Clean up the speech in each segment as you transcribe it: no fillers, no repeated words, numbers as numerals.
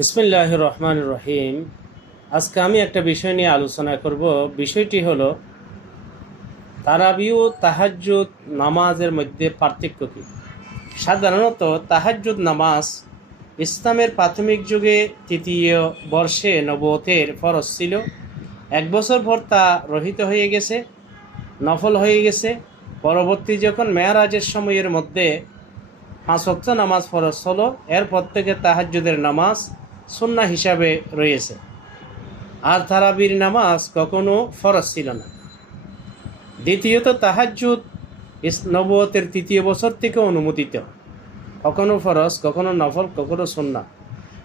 বিসমিল্লাহির রহমানির রহিম। আজকে আমি একটা বিষয় নিয়ে আলোচনা করব। বিষয়টি হলো তারাবি ও তাহাজ্জুদ নামাজের মধ্যে পার্থক্য কী। সাধারণত তাহাজ্জুদ নামাজ ইসলামের প্রাথমিক যুগে তৃতীয় বর্ষে নবুয়তের ফরজ ছিল। 1 বছর পর তা রহিত হয়ে গেছে, নফল হয়ে গেছে। পরবর্তী যখন মেয়ারাজের সময়ের মধ্যে 5 ওয়াক্ত নামাজ ফরজ হলো, এরপর থেকে তাহাজ্জুদের নামাজ সুন্নাহ হিসাবে রয়েছে। আর তারাবির নামাজ কখনো ফরজ ছিল না। দ্বিতীয়ত তাহাজ্জুদ নবুয়তের 3য় বছর থেকে অনুমোদিত, কখনো ফরজ, কখনো নফল, কখনো সুন্নাহ।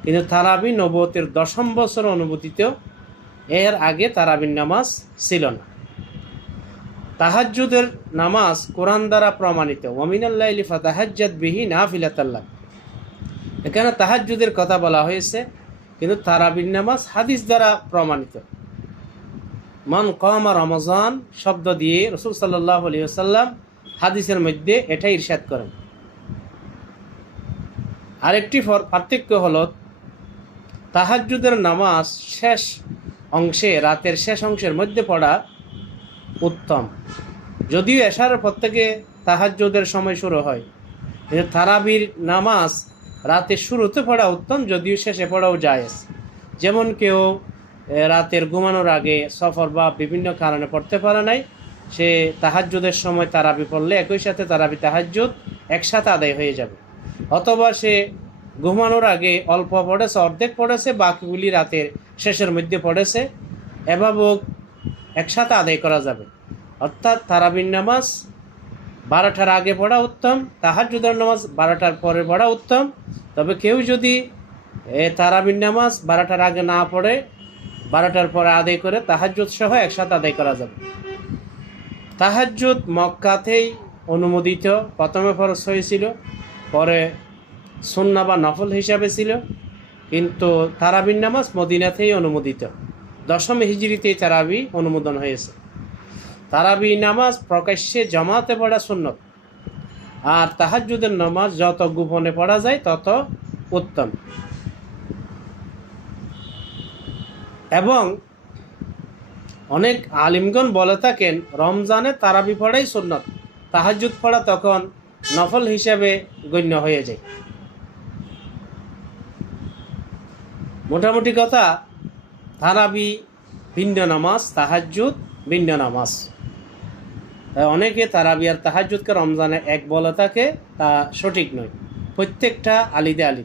কিন্তু তারাবি নবুয়তের 10ম বছর অনুমোদিত, এর আগে তারাবির নামাজ ছিল না। তাহাজ্জুদের নামাজ কোরআন দ্বারা প্রমাণিত। ওয়ামিনাল লাইলি ফাতাহাজ্জাদ বিহি নাফিলাতাল লাক। এখানে তাহাজ্জুদের কথা বলা হয়েছে, কিন্তু তারাবির নামাজ হাদিস দ্বারা প্রমাণিত। মান কামা রমজান শব্দ দিয়ে রাসূল সাল্লাল্লাহু আলাইহি ওয়াসাল্লাম হাদিসের মধ্যে এটাই ইরশাদ করেন। আরেকটি পার্থক্য হলো তাহাজ্জুদের নামাজ শেষ অংশে, রাতের শেষ অংশের মধ্যে পড়া উত্তম। যদিও এশারের পর থেকে তাহাজ্জুদের সময় শুরু হয়, কিন্তু তারাবির নামাজ রাতের শুরুতে পড়া উত্তম, যদিও শেষে পড়াও জায়েজ। যেমন কেউ রাতের ঘুমানোর আগে সফর বা বিভিন্ন কারণে পড়তে পারে নাই, সে তাহাজ্জুদের সময় তারাবি পড়লে একই সাথে তারাবি তাহাজ্জুদ একসাথে আদায় হয়ে যাবে। অথবা সে ঘুমানোর আগে অল্প পড়েছে, অর্ধেক পড়েছে, বাকিগুলি রাতের শেষের মধ্যে পড়েছে, এভাবেও একসাথে আদায় করা যাবে। অর্থাৎ তারাবির নামাজ 12টার আগে পড়া উত্তম, তাহাজ্জুদের নামাজ 12টার পরে পড়া উত্তম। তবে কেউ যদি তারাবির নামাজ 12টার আগে না পড়ে 12টার পরে আদায় করে তাহাজ্জুদ সহ একসাথে আদায় করা যাবে। তাহাজ্জুদ মক্কাতেই অনুমোদিত, প্রথমে ফরজ হয়েছিল, পরে সুন্নাহ বা নফল হিসাবে ছিল। কিন্তু তারাবির নামাজ মদিনাতেই অনুমোদিত, 10ম হিজরিতেই তারাবি অনুমোদন হয়েছে। তারাবি নামাজ প্রকাশ্যে জামাতে পড়া সুন্নত, আর তাহাজ্জুদের নামাজ যত গোপনে পড়া যায় তত উত্তম। এবং অনেক আলিমগণ বলে থাকেন রমজানে তারাবি পড়াই সুন্নত, তাহাজ্জুদ পড়া তখন নফল হিসাবে গণ্য হয়ে যায়। মোটামুটি কথা, তারাবি ভিন্ন নামাজ, তাহাজ্জুদ ভিন্ন নামাজ। তাই অনেকে তারাবি আর তাহাজ্জুদকে রমজানে এক বলে থাকে, তা সঠিক নয়। প্রত্যেকটা আলিদে আলিদে।